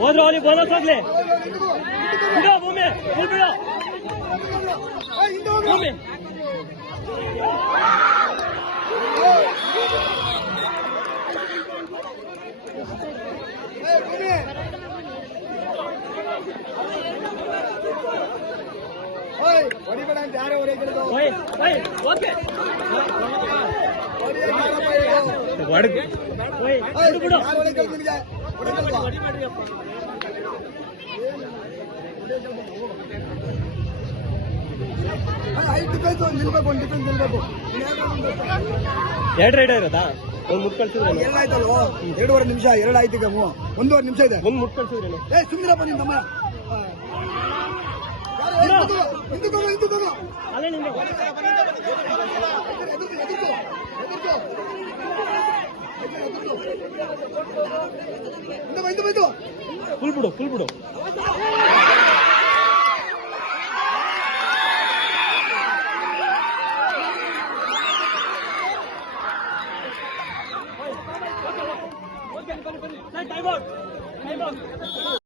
ಹೋದ್ರು ಅವ್ರಿಗೆ ಬೋನಸ್ ಹೋಗ್ಲಿ ಬಿಡೋ ಭೂಮಿ ಫುಲ್ ಬಿಡೋ ಭೂಮಿ ಹೊಡಿಬೇಡ ಅಂತ ಯಾರೇ ಹೊಡೆಯೋದು ಓಕೆ ಡಿಫೆನ್ಸ್ ನಿಲ್ಬೇಕು ಒಂದು ಡಿಫೆನ್ಸ್ ನಿಲ್ಬೇಕು ಎರಡು ರೈಡ್ ಇರೋದಾ ಒಂದು ಮುಟ್ ಕಳ್ಸಿದ್ರೆ ಎರಡು ಆಯ್ತಲ್ವೋ 2.5 ನಿಮಿಷ 2 ಆಯ್ತು ಈಗ 1.5 ನಿಮಿಷ ಇದೆ ಒಂದು ಮುಟ್ ಕಳ್ಸಿದ್ರೇನು ಸುಮ್ಮನಿರಪ್ಪ ನಿಂತಮ್ಮ ಅಲ್ಲೇ ನಿಂಗೆ ಫುಲ್ ಬಿಡು ಫುಲ್ ಬಿಡು ಟೈಮ್ ಔಟ್